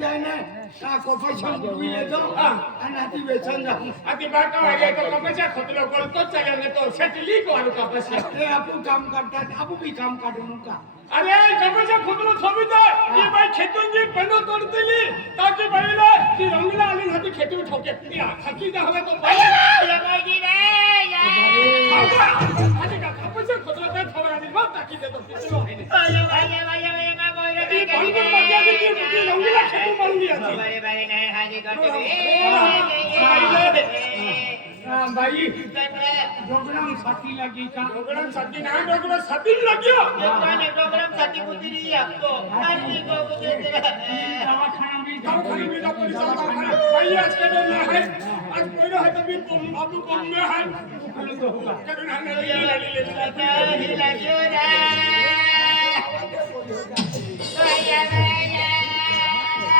जाए ना का कोपैसा मुले तो आणि आती वेचन जा आती बाका वागे तो कपचा खतलो बोलतो चालले तो सेटली को आलो कपसा ते आपण काम करतात आपण भी काम काढू नका अरे कपचा खतलो सोबिता ये भाई खेतून जी पेंडो तोडतेली ताकी बाईला ती रंगला आली हाती खेती ठोके या थकी जा हवे तो बाई ये मागी रे या आती का कपचा खतलो ते थोडा आणि मग ताकी देतो किती आहे अरे भाई ना बोल रे ती बंदूक बजा दी ती रंगला खेतू मारूंगी आती बारे बारे नाही हाजी करतो बाई प्रोग्राम साथी लगी का प्रोग्राम साथी ना प्रोग्राम साथी लगियो लोकांनी प्रोग्राम साठी कुठली आपको आणि को दवाखाना भी दवाखाना में पुलिस दवाखाना भाई आज के दिन है आज मेरा है तभी तुम बाबू को में है करण हने ले लाग्यो रे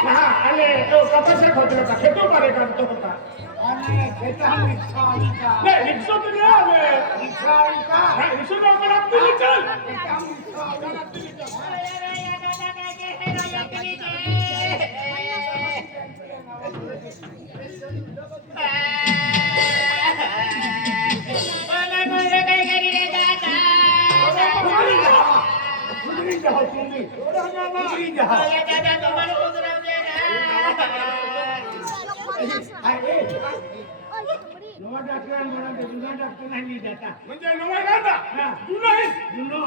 हां अरे तो कपसे खोदलो का खेतो मारे का तो होता आणि खेता रिक्षा आली का नहीं रिक्शा तो नहीं आवे रिक्षा आली का हां रिक्शा तो अपन आप नहीं चल गुजरी जाओ तुम्ही गुजरी जाओ अरे नवा डॉक्टर म्हणा जुना डॉक्टर नाही देता म्हणजे नवा गाता तू नाही जुनो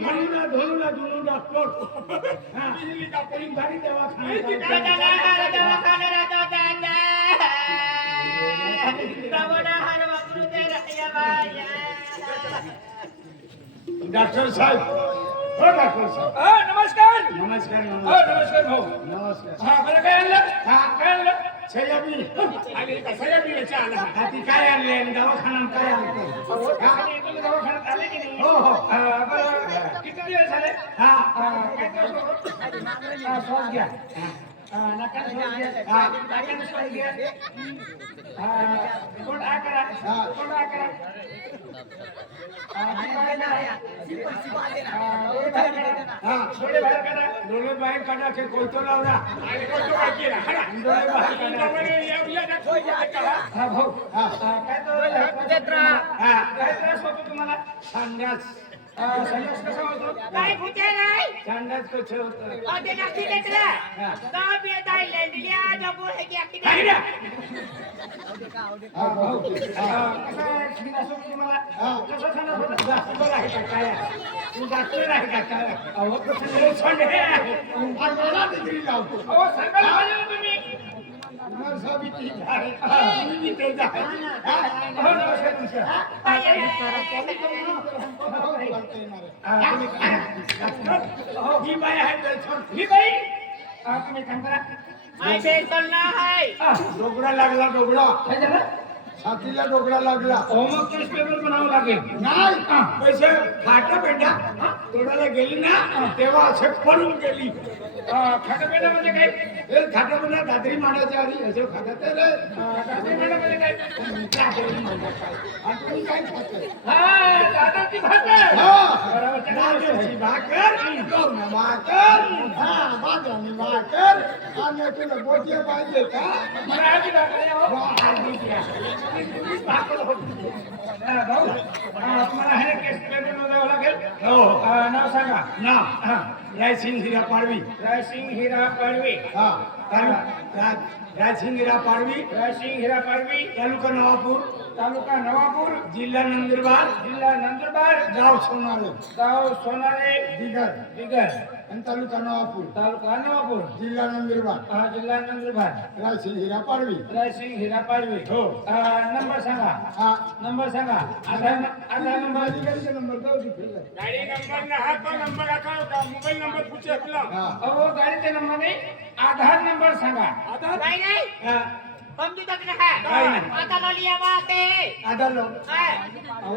धनुला धनुला जुनो डॉक्टर हां बिजली का कोणी भारी दवाखाना डॉक्टर साहेब हो डॉक्टर साहेब नमस्कार नमस्कार नमस्कार भाऊ नमस्कार हां मला काय आणलं काय आणलं सयाबी आले का सगळ्या याच्या आला हाती काय आणले आणि दवाखान्यात काय आणले तुम्ही दवाखान्यात आले की नाही हो हो बरं किती दिवस झाले हा काय करतो श्वास घ्या नका श्वास घ्या नाकाने श्वास घ्या कोण आ करा कोण आ करा डोळे बाहेर काढा डोळे बाहेर काढा ते कोयतो लावला आणि कोणतं बाकी आहे हा डोळे बाहेर काढा हा भाऊ काय त्रास होतो तुम्हाला संडास संडास कसा होतो काय कुठे नाही संडास कसं होतं अरे नक्की लेतला गाव बी थायलंड लिया जगो है की अक्की काय द्या भाऊ कसा संडास होतो तुम्हाला कसं संडास होतं डॉक्टर आहे का काय तू डॉक्टर आहे का काय अहो कसं संडे मला डिग्री लावतो अहो सांगायला पाहिजे ना तुम्ही सावित्री आहे मी ते जाय हो नमस्कार ही बाई आहे ही बाई तुम्ही काम करा माहिती चलना है डोगरा लागला डोगरा काय झालं छातीला डोगरा लागला होमवर्क टेस्ट पेपर बनावं लागेल नाही पैसे फाटा पेटा तोडायला गेली ना तेव्हा असे पडून गेली खाटापेटा म्हणजे काय हे खाटा पेटा दादरी मांडायच्या आधी असे खातात रे खाटापेटा म्हणजे काय तुम्ही काय खाताय हा दादाची भाकर दादरची भाकर गव्हाची भाकर बाजरीची भाकर आणि तुला बोटिया पाहिजे का मराठी भाकर भाऊ तुम्हाला हे टेस्ट पेपर बनवावं लागेल नाव सांगा ना रायसिंग हिरा पाडवी रायसिंग हिरा पाडवी रायसिंग हिरा पाडवी रायसिंग हिरा पाडवी तालुका नवापूर तालुका नवापूर जिल्हा नंदुरबार गाव सोनारे दिगर आणि तालुका नवापूर जिल्हा नंदुरबार रायसिंग हिरा पाडवी रायसिंग हिरा पाडवी हो नंबर सांगा आधार नंबर गाडीचा नंबर जाऊ दे गाड़ी नंबर ना हा तो नंबर आखा होता मोबाईल नंबर पूछे आपला अहो गाडीचा नंबर नाही आधार नंबर सांगा नहीं नहीं हम भी तक है आता लो लिया बात है आधार लो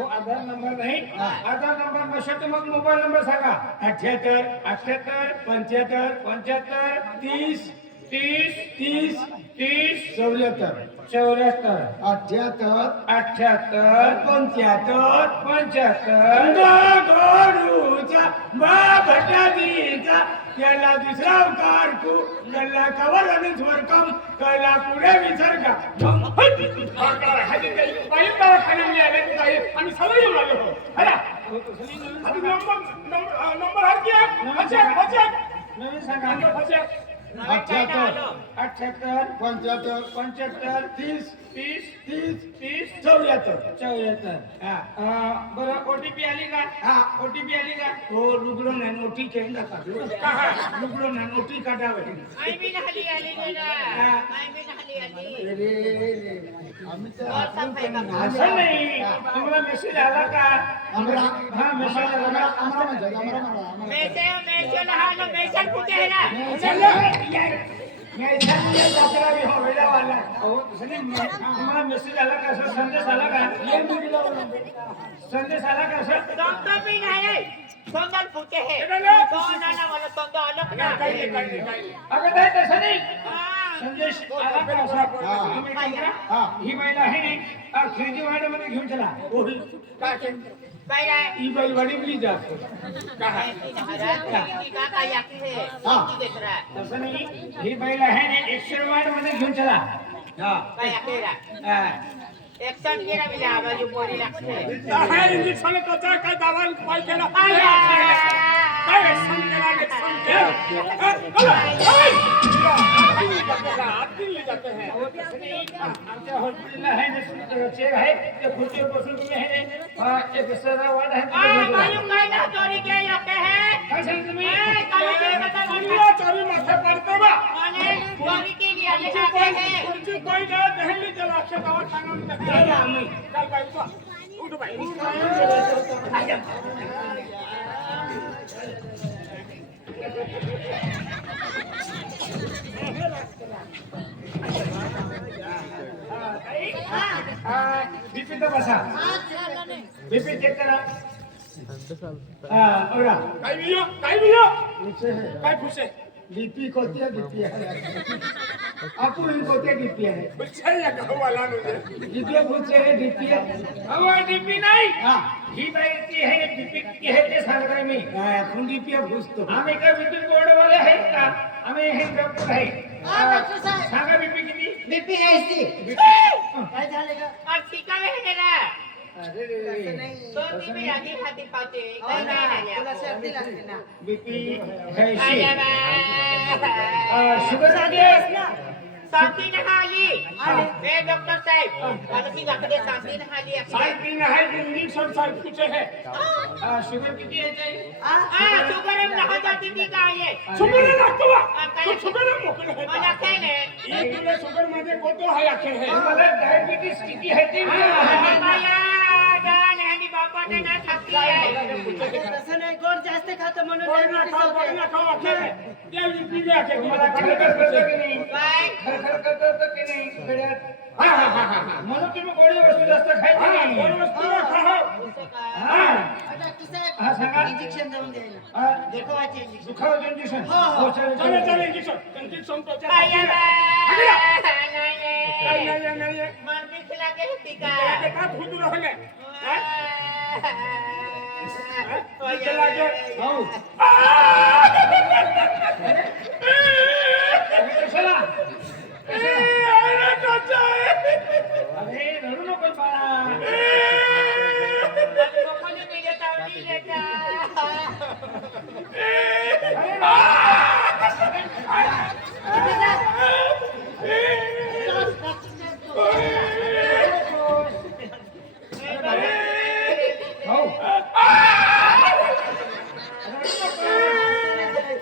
आधार नंबर नाही आधार नंबर नसेल तर मग मोबाईल नंबर सांगा 78 78 75 75 30 30 30 30 74 74 78 78 75 75 गरुचा भटादीचा त्याला दुसरा कारकू गल्ला कवर आणि स्वर्गम कला पुढे विसर्ग आम्ही सगळे येऊन आलो हो. है ना? आधी नंबर हात घ्या. फचक. नवीन सांगा नंबर फचक. 78 78 75 75 30 30 30 30 74 74 हा बरं ओटीपी आली का हा ओटीपी आली का तो लुगडो नाही नोटी केंद्र का लुगडो नाही नोटी काढावे आई भी नहली आली ना आई भी नहली आली आम्ही तर और सब है का असं नाही तुम्हाला मेसेज आला का आम्हाला हा मेसेज आला का आम्हाला मैसे नहा लो मैसे पूछे है ना तुम्हाला मेसेज आला का असं संदेश आला का संदेश आला का असं संतो भी नहीं संदल पूछे है कौन ना वाला संतो अलग ना अगं नाही तसं नाही संदेश आला का असा तुम्ही काय करा ही महिला आहे नाही खरेदी वाड्यामध्ये घेऊन चला बैरा ही बैलवाडी प्लीज कहा का याकी है की देख रहा तसं नाही ही बैल आहे ना एक्शन वाड्यामध्ये घेऊन चला काय याकीरा एक्शन केरा बिला बाजू पोरी लागते इंजेक्शन कसा काय दावा काय केला काय एक्शन केला दिल्ली जाते हैं आमच्या हॉस्पिटलला आहे ना चेक आहे ते खुर्चीवर बसून तुम्ही आहे ना एक सरा वाढ आहे मालूम काय ना चोरी के याके है काय सांगितलं तुम्ही दुनिया चाबी माथे पड़ते बा माने चोरी के लिए आले आते हैं खुर्ची कोई ना दहली चला अक्षय दवा खाना में चल भाई तो उठ भाई बीपी तो बसा बीपी चेक करा ओरा काय पूछे बीपी कोते बीपी है आपण कोते बीपी है पूछे या गाव वाला ने बीपी पूछे है बीपी है अहो डीपी नाही हां ही बाई ती आहे डीपी की आहे ते सांगताय मी आपण बीपी पूछतो आम्ही काय बीपी बोर्ड वाले आहेत का आम्ही हे डॉक्टर आहे सांगा बीपी किती बीपी है इसी काय झाले का और टीका में है ना अरे तो बीपी आधी खाती खाते काय नाही आल्या तुला सर्दी लागते ना बीपी है आल्या शुगर आहे ना शांति नहाली ए डॉक्टर साहब कालची जाकडे शांति नहाली साइड में है इंजेक्शन साइड पूछे है शुगर किती आहे ताई शुगर हम नहा जाती थी का ये शुगर लागतो बा काय शुगर मोकळे है मला काय नाही एक तुला शुगर मध्ये कोतो है आखे है मला डायबिटीस किती आहे ते माया जान हनी बाबा ने ना थकती है तसं नाही गोड जास्त खातो म्हणून कोई ना डायबिटीस खाओ होते. खाओ आखे तेल पी ले आखे मला खरखर करतं की नाही काय खरखर करतं की नाही गड्यात हां म्हणून तुम्ही गोडी वस्तू जास्त खायची नाही कोण वस्तू खाओ डॉक्टर साहेब हा सांगा इंजेक्शन देऊन द्यायला हा, दुखवायचे इंजेक्शन दुखावतं इंजेक्शन हो, हो. चालेल, चले चालेल. इंजेक्शन तो माया नहीं नाही मन भी खिला के टीका का खुद रहले हो. कशाला अरे रडू नको बाळा लोकांनी मी लेता मी लेता हो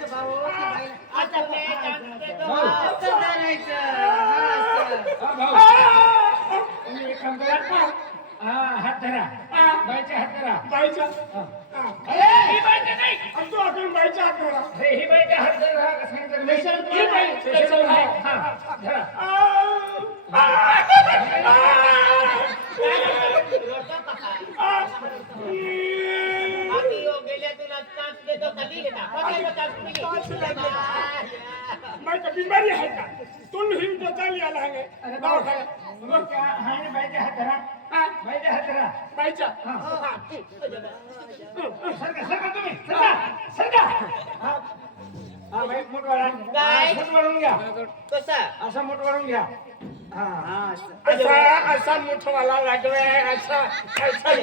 आता आता असं करायचं हा, असं. हा, भाऊ. तुम्ही एक काम करा हात धरा बाईचा हात धरा बाईचा अरे ही बाईचा नाही अब तो आपण बाईचा हात धरा अरे ही बाईचा हात धरा कसं सांगितलं मी? ही बाई, स्पेशल आहे. हा, धरा आधी हो गेल्या तुला चान्स देतो कधी घेता चान्स बाईचा बिमारी आहे का तोंड हिम टोचाली आला आहे अरे दवाखान्यात मग त्या हाय बाईच्या हाताला हा बाईच्या हाताला बाईचा सरका तुम्ही सरका हा हा बाई मोठ वाढा काय? मोठ वाढून घ्या कसा असा मोठ वाढून घ्या हा असा असा मोठवाला लागलाय असा असा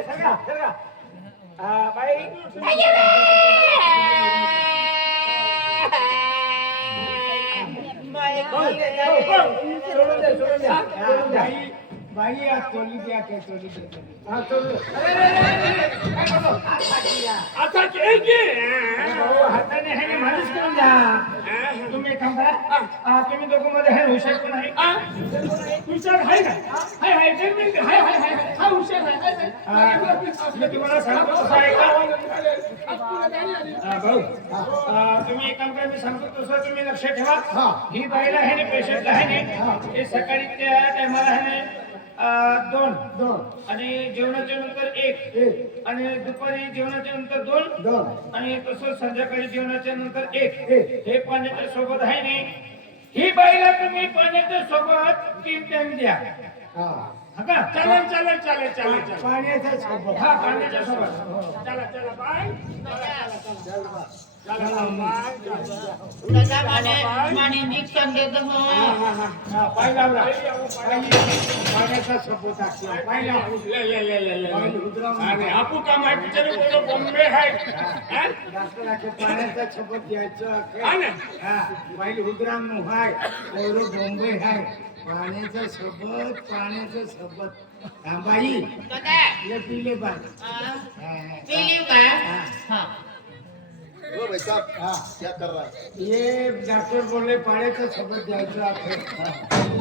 सरका सरका हा बाई सोडून द्या बाई बाई आज तोली द्या काय तोली द्या हा सोडून काय करतो आता की भाऊ हाताने हे मालिश करून द्या तुम्ही काम करा तुम्ही दोघं मध्ये हे हुशार पण आहे हुशार आहे ना हाय हाय एक मिनिट हाय हाय हाय हा हुशार आहे मी तुम्हाला सांगतो तसं ऐका भाऊ तुम्ही एक काम करा मी सांगतो तसं तुम्ही लक्ष ठेवा ही बाईला आहे ना पेशंट आहे ना हे सकाळी त्या टायमाला आहे ना दोन आणि जेवणाच्या नंतर एक आणि दुपारी जेवणाच्या नंतर दोन आणि तसं संध्याकाळी जेवणाच्या नंतर एक हे पाण्याच्या सोबत आहे नाही ही बाईला तुम्ही पाण्याच्या सोबत 3 टाइम द्या हा का चालेल चालेल चालेल चालेल चालेल पाण्याच्या सोबत हा पाण्याच्या सोबत चला चला बाय चला बाय दादा माने इंजेक्शन देतो मग पाय लावला पाण्याचा सोबत असला पाय आणि आपू काम आहे बिचारे बोलो बॉम्बे आहे पाण्याचा सोबत द्यायचं हा ना पहिले रुद्राम हाय बॉम्बे हाय पाण्याचं सोबत बाई दादा ये पिले बाई पिलीव का हा ओ भाई साहब क्या कर रहा है ये डॉक्टर बोलले पाण्याचं सोबत द्यायचं आहे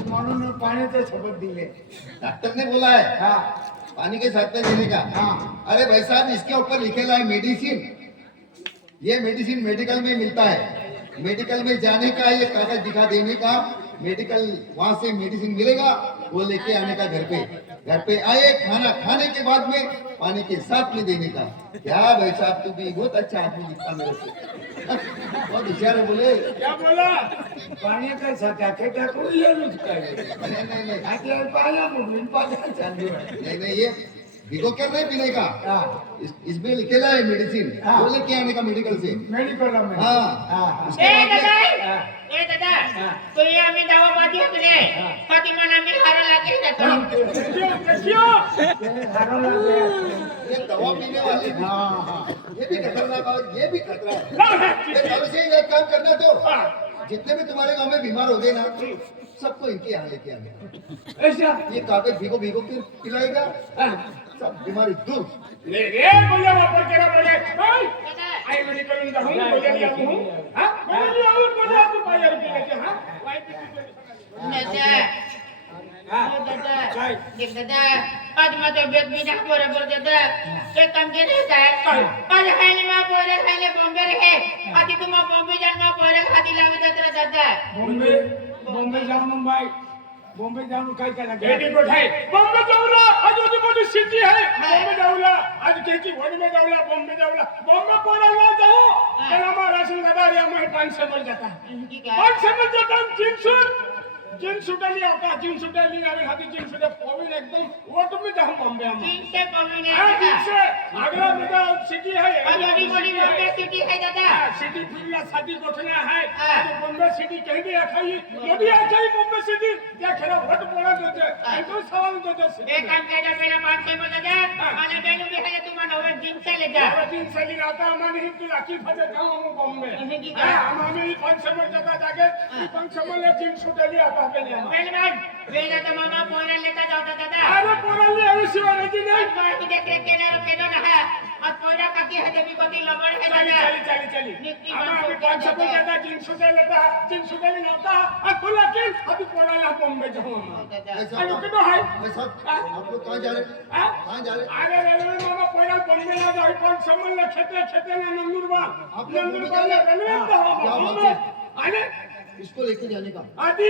म्हणून पाण्याचं सोबत दिले डॉक्टर ने बोला है हा पानी के साथ में देने का हाँ। अरे भाई साहब इसके ऊपर लिखेला है मेडिसिन ये मेडिसिन मेडिकल में मिलता है मेडिकल में जाने का ये कागज दिखा देने का मेडिकल वहाँ से मेडिसिन मिलेगा वो लेके आने का घर पे आए खाना खाने के बाद में पानी के साथ में देने का क्या भाई साहब तू भी बहुत अच्छा आदमी दिखता मेरे को बहुत होशियार है बोले क्या बोला पाण्याचं सध्या टाकून येऊच काय नहीं आपल्याला पाहिला म्हणून पाहिला चालू आहे नहीं नहीं ये भिगो कर नहीं पीने का हा इसमें लिखेला है मेडिसिन हाँ। वो लेके आने का मेडिकल से मेडिकल में हाँ उसके ए बाद दादा में- ए दादा तुम्ही आम्ही दावा बाजी हकले फातिमाना मी हारा लागे जातो देखियो ये दवा पीने वाले भी ये भी खतरनाक और ये भी खतरा है ये कल से एक काम करना तो जितने भी तुम्हारे गांव में बीमार हो गए ना सबको इनके यहाँ लेके आने ऐसा ये कागज भिगो भिगो के पिलाएगा सब बीमारी दूर ले रे बोले वापर करा बोले आई मेडिकल में जाऊं बोले लिया हूं हां बोले लिया हूं बोले तू पाया रुपए लेके हां वाई दादा देख दादा आज माझं बेत मी ना बरोबर दादा ते काम केले काय आज खायले मा पोरे खायले बॉम्बे रे आधी तुम्हा बॉम्बे जाऊन मा पोरे खादी लावे दादा दादा बॉम्बे जाऊन मुंबई बॉम्बे जाऊन काय केला बेटी को ठाई बॉम्बे जाऊला आज उदी मोठी सिटी है बॉम्बे जाऊला आज केची वड में जाऊला बॉम्बे पोराला जाऊ त्याला मा राशन दादा रे मैं 500 मिल जाता ठीक आहे 500 मिल जाता जींस सुटाली आता जींस सुटाली आवे हाती जींस सुटे पोविन एकदम वट में जाऊं बॉम्बे हम 300 पवने हां दादा जींस आगरा में सिटी है अजून बड़ी बॉम्बे सिटी है दादा सिटी फिरला साथी गोठना है हाँ। तो बॉम्बे सिटी कहीं भी आखाई मोदी आखाई बॉम्बे सिटी क्या खरा वट बोला देते तो सवाल देते एक काम केलं पहिला 500 मध्ये दादा आणि बेनू बी आहे तुम्हाला नवरा जिंकले ले जा तीन साली राता माने ही तू लाकी फते जाऊ हम बॉम्बे ठीक आहे. आम्ही 500 में जगह जागे 500 में जींस सुटाली आता के लिए वेलमॅन वेला तर मामा पोराला लेता जाऊ दादा अरे पोराली अरे शिवाजी नाही आज मला तू देख केलं ना आज पोरा काकी है देवी कोती लबड है दादा चली नित्ती आम्ही माणसं 500 में जगह जींस सुटाली नव्हता आणि तुला की अभी पोराला बॉम्बे जाऊ हम भाई आणि साहब किती आहे भाई साहब आप लोग कहाँ जा रहे हैं हाँ? कहाँ जा रहे हैं अरे रेल्वे मामा पहिला बॉम्बेला जाऊ पण समजलं खेते ना नंदुरबार नंदुरबारला रेल्वे क्या बात बॉम्बे है? आणि इसको लेके जाने का आधी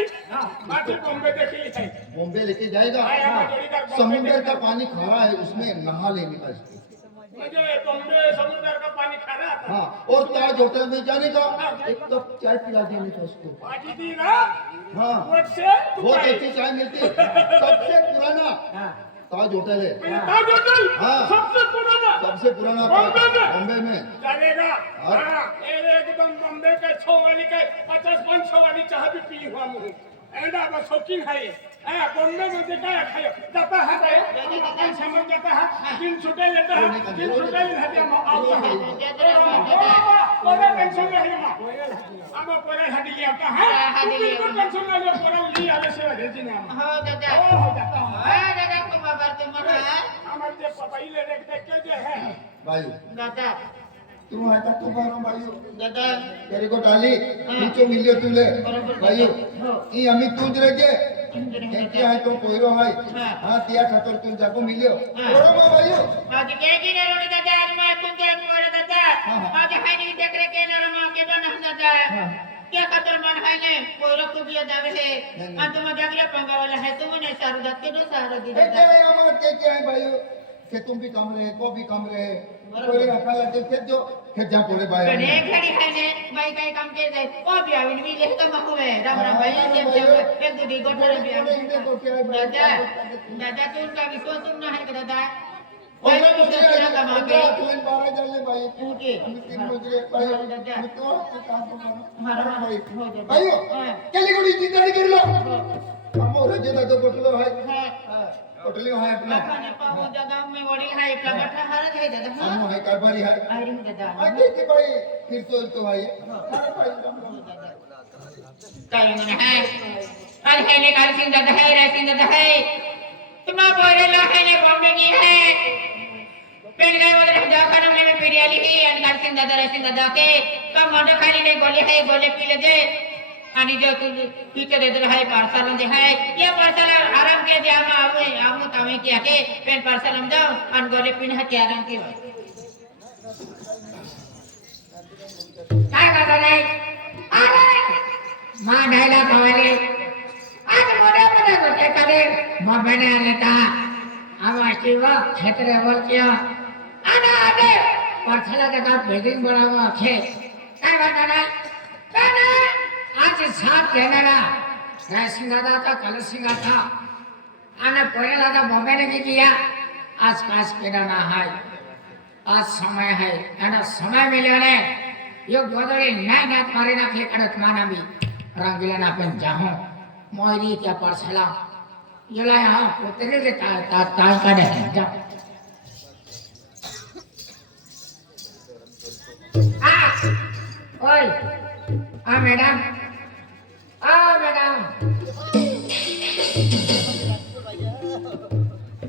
आधी बॉम्बे देखी है बॉम्बे लेके जाएगा आया जोड़ीदार बॉम्बे समुद्र का पानी खारा है उसमें नहा लेने का इसको म्हणजे बॉम्बे समुद्र का पाणी खारा आता हाँ और ताज होटल में जाने का एक कप चाय पिला देने का उसको पार्टी दी ना हाँ वोट से तू बहुत पाए। अच्छी चाय मिलती है सबसे पुराना ताज होटल है ताज होटल हाँ। सबसे पुराना सबसे पुराना बॉम्बे में? बॉम्बे में चलेगा हाँ। हाँ ये एकदम बॉम्बे के 6 वाली के 50-500 वाली चाय भी पी हुआ मुझे ऐसा बस शौकीन है ये बॉम्बे में देखा है खाया जाता है अपन समझ जाता है दिन छुट्टे लेता है दिन छुट्टे लेते हैं आता है कोई टेंशन नहीं मां हम कोई हड्डी आता है बिल्कुल टेंशन नहीं पूरा ली आले से भेजी ना हो दादा हो जाता है हाँ दादा को बाबर तुम हमारे जे पहिले देख के जे है भाई दादा तू है तू बारो भाई दादा तेरे को डाली नीचे मिलियो तुले भाई ई अमी तू ज रहे क्या है तो कोइरो है हां तिया खातर तू जाको मिलियो ओरो मा भाई आज के की ने रोनी दादा आज मैं तुम के मोर दादा आज है नहीं देख रे के ने रमा के बन दादा क्या खतर मन है ने कोरो को भी दावे है अंत में जागले पंगा वाला है तुम ने सारू दत के दो सारू दी ए दादा के अमा के है भाई के तुम भी कम रहे को भी कम रहे कोई अकल लगे के जो के जा कोरे भाई कने खड़ी है ने भाई कई काम के दे ओ भी आविन भी ले तो मको है राम राम भाई जब जब एक दूधी गोठर भी दादा दादा तू का विश्वास तुम ना है के दादा कोई ओना दूसरा तेरा कमा के तुम 12 जल्ले भाई पूछे हम 3 बजे भाई दादा तो काम को करो हमारा भाई हो दादा भाई केली गुडी चिंता नहीं कर लो हम रजे ना तो बोतलो है होटल है अपना खाने पाओ दादा में बड़ी है टमाटर हरा है दादा हां हम है कारबारी है अरे दादा आगे की भाई फिर तो भाई काय मन है अरे है ने काल सिंह दादा है रे सिंह दादा है तुम बोले लो है ने बॉम्बे की है पेन गए वाले दादा खाना में पेरियाली है अन काल सिंह दादा रे सिंह दादा के कम मोटे खाली ने गोले है गोले पी ले दे आणि जो तू पीछे दे रहा है पार्सल दे है ये पार्सल आराम के दे हम आवे तमे क्या के पेन पार्सल हम जाओ अन गोले पिन है क्या आराम की काय करता नाही अरे मां ढायला खावाले आज मोठे गोटे करे मां बने आलेता आवा शिवा क्षेत्र बोलकिया आना आने पार्सल का बिल्डिंग बनावा खे काय करता नाही आज साथ देणारा रायसिंग दादा था कलर सिंह था आने पहले दादा बॉम्बे ने किया आज पास केना ना है आज समय है एना समय मिले ने यो गोदड़ी नाय नात मारे ना के कड़क माना भी रंगीला ना पेन जाहूं मोरी क्या परसला यला यहां उतरे के ता का दे जा ओए मैडम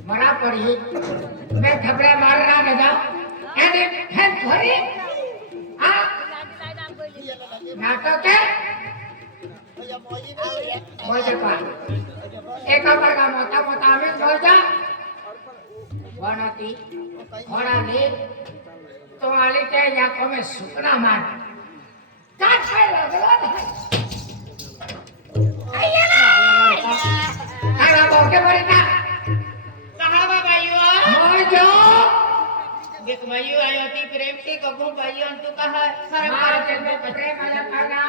मरा पड़ी मैं थपड़ा मार रहा दादा ऐसे फैन थोड़ी नाटक है बोल पा एक बार का मोटा में बोल जा वनाती थोड़ा ले तो आले के या को में सुकना मार काट है लगला आया बोके पड़ी ना कहां बा भाईयो मोर जो देख भाईयो आयो ती प्रेम से कबू भाईयो तू कहां मार के पत्रे माया खाना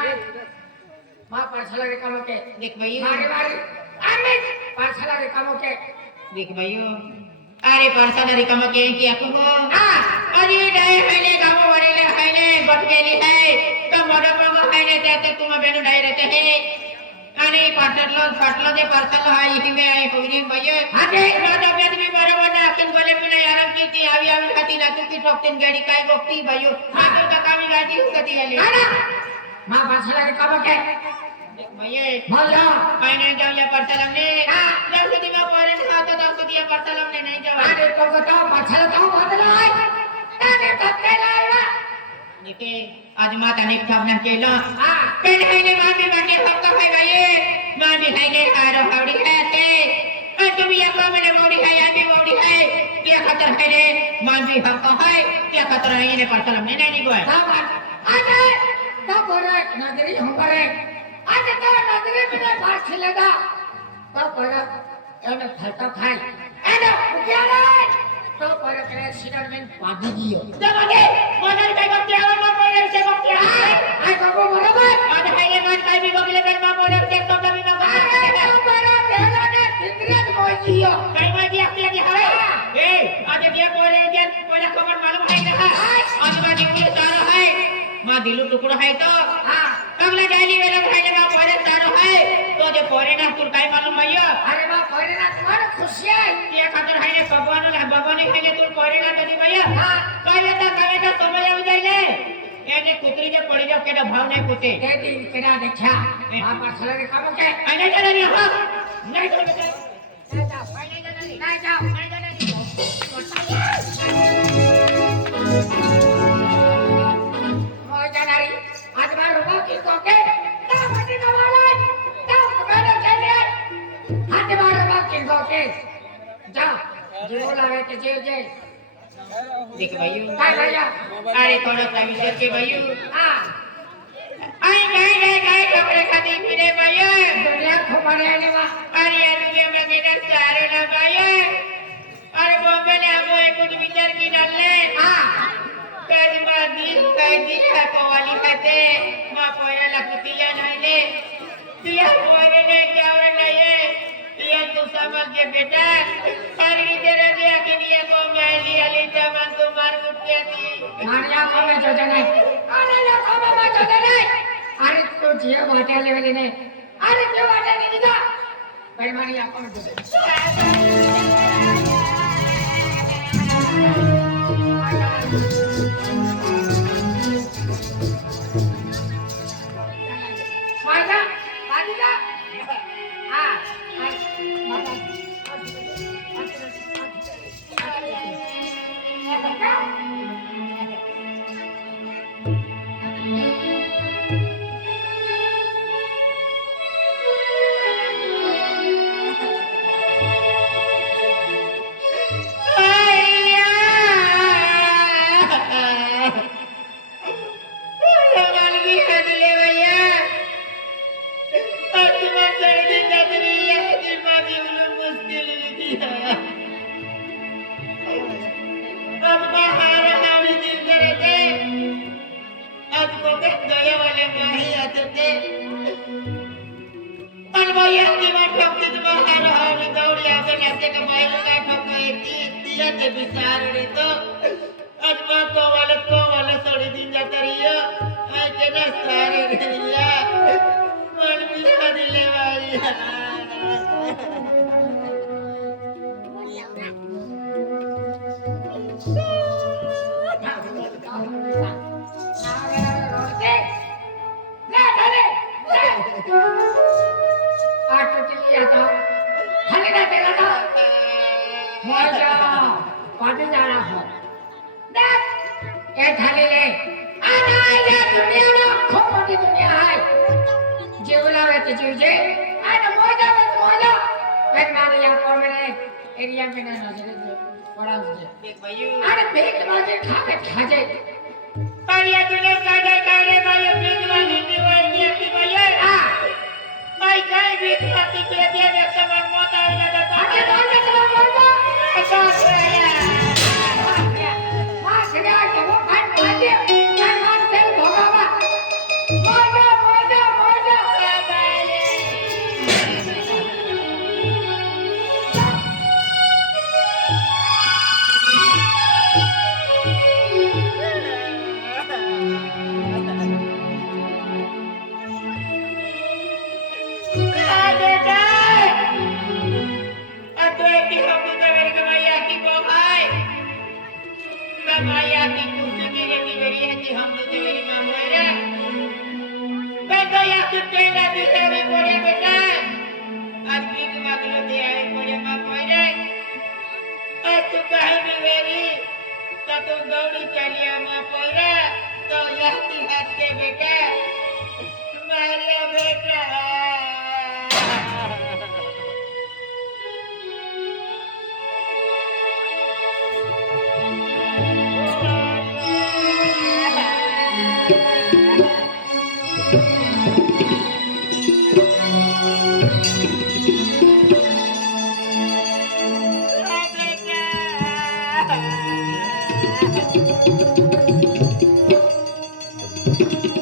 मां पाछला रे काम के देख भाईयो मारे मारे आमे पाछला रे काम के देख भाईयो अरे पाछला रे काम के किया को अरे डाय हैने काम वरीले हैने बटकेली है तो मोर पर हैने ते तुम बेनु डाय रहते हैं आणि फाटलं ते पार्सल हाय इथे मी आहे होईने भैया आगे तब्येत भी बरोबर ना किन बोले मी नाही आराम की आवी खाती ना तू की ठोकतेन गाडी काय बघती भैया मात्र का कामी गाडी कधी आली ना मां पार्सल के काम के भैया बोलो काय नाही जाऊया पार्सल हमने जब સુધી માં પોરે ખાતો तब સુધી पार्सल हमने नहीं जावा अरे तो बताओ पार्सल तो बदला है ताने कब लाया देखे आज माता ने भावना केला पेन है ने मां भी बने हक है भाई मां भी है ने आरो हावड़ी है ते तुम ये को मैंने बॉडी है या भी बॉडी है क्या खतर है ने मां भी हक है क्या खतर है ने पार्सल हमने नहीं गो आज तो बोले नगरी हम करे आज तो नगरी में बात चलेगा तो बोला एने खाता खाई एने क्या रे तो परत रे सिनरमेन पादी गियो ते मागे मोनार काय बघते आवर मा मोनार ते बघते आय बाबू बरोबर आता हायले मान काय बी बघले तर मा मोनार ते तो कमी नको बरोबर भेला ने फिकरत मोजियो काय माहिती आपल्या की हाय ए आता ते पोरे खबर मालूम है का आज मा दिलू सारो है मा दिलू टुकड़ो है तो हां कगला जाली वेला खाइले मा पोरे सारो है तो जे पोरे ना तुर काय मालूम भैया अरे मा पोरे ना तुम्हारे खुशी है ते खातर हाइले भगवान खाइले तुर पोरे ना नदी भैया हां कावेता समय આવી જાય ને એને કૂતરી જે પડી જાવ કેડા ભાવ નહીં પૂતે તે દી કેડા દેખ્યા આ પાછળ કે કામ કે આને જરા ની હા નહીં તો ના જાવ નહીં જાવ મોજાનારી આજ માર રૂપા કી કોકે તા મટી ના વાળા તા કબડે ચલે આજ માર રૂપા કી કોકે જા જીવો લાવે કે જે देख भाई काय भैया अरे थोड़ा सा विचार के भाई हां आई गए कपड़े खाती फिरे भैया दुनिया घुमाने आने वा अरे यार दुनिया में मेरा सारे ना भैया अरे बॉम्बे ने अब एक कुछ विचार की डाल ले हां तेरी मां दिल है तो वाली खाते मां पोया लकुतिया नहीं ले दिया पोरे ने क्या और नहीं है दिया तू समझ के बेटा अरे तेरे दिया के लिए को मैं लिया लीता मन तुम्हार उठती थी मारिया को मैं जो जने अरे ना को मैं जो जने अरे तो जियो वाटे लेवे ने अरे क्यों वाटे नहीं दिखा भाई मारिया को मैं जो मारिया मारिया हां Thank you.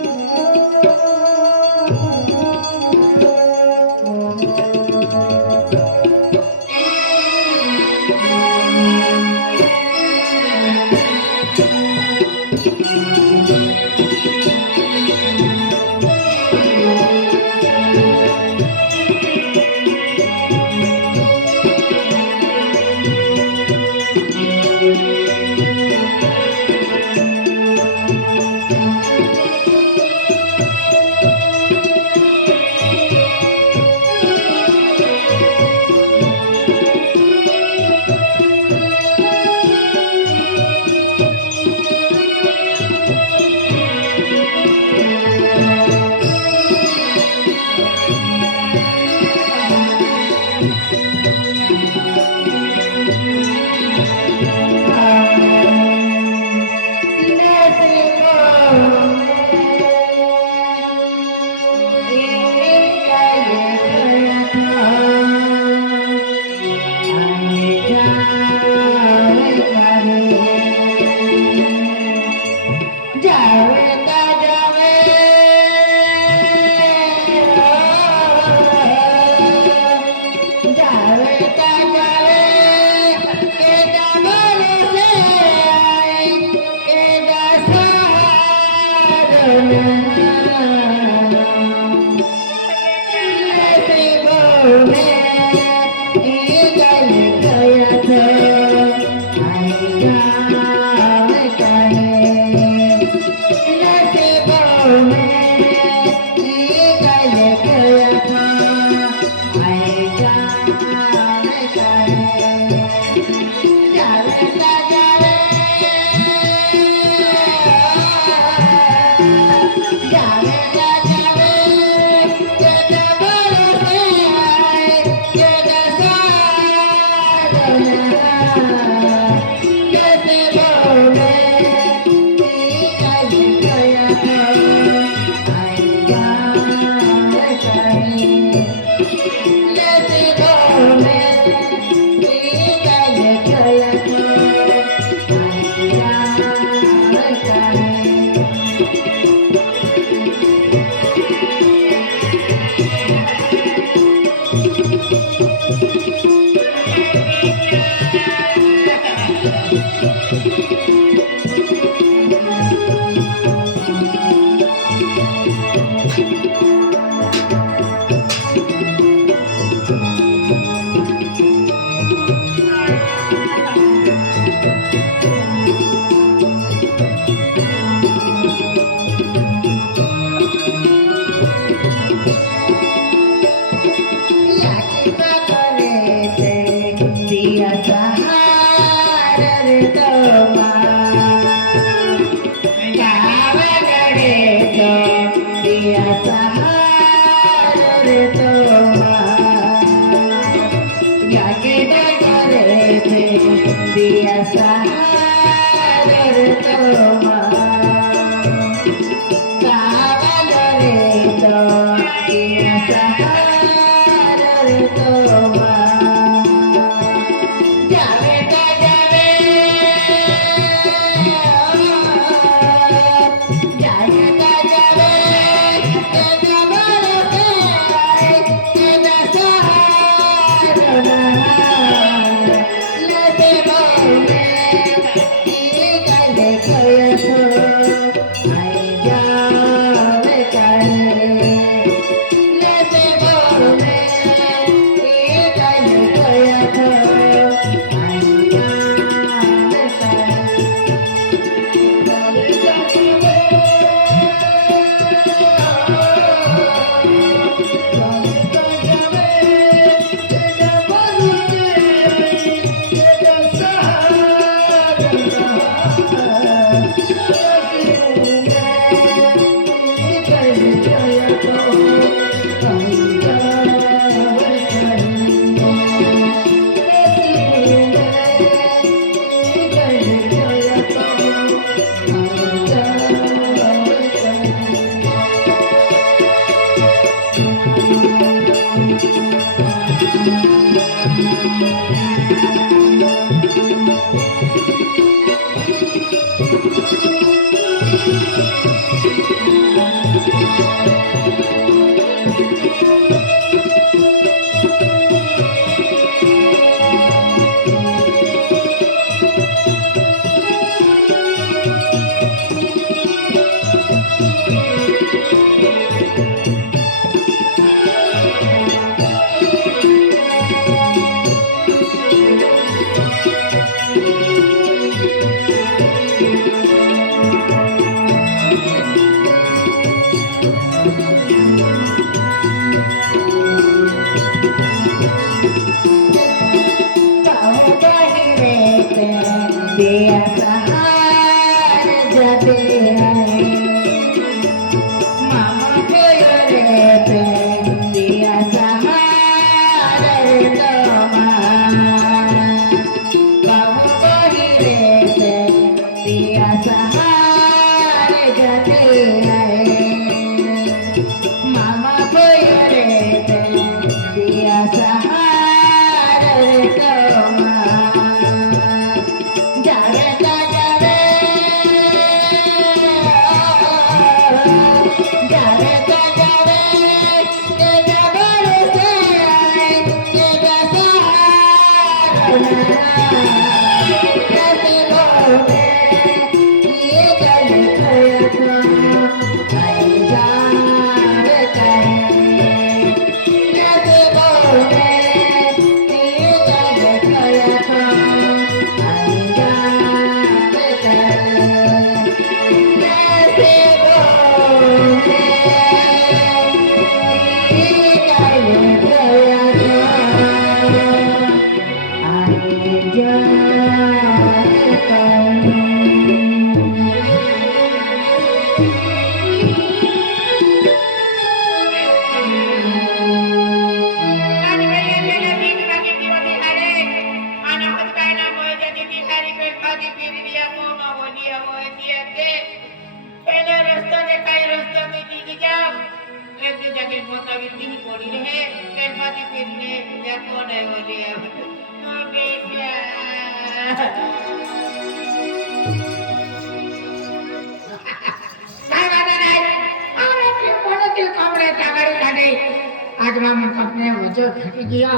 आज राम अपने वजह घट गया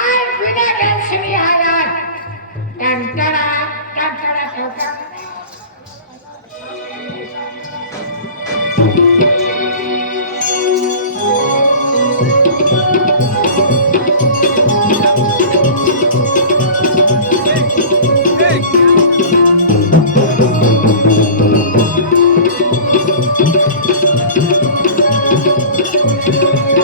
आज बिना टेंशन ही हालात टंटड़ा टंटड़ा टंटड़ा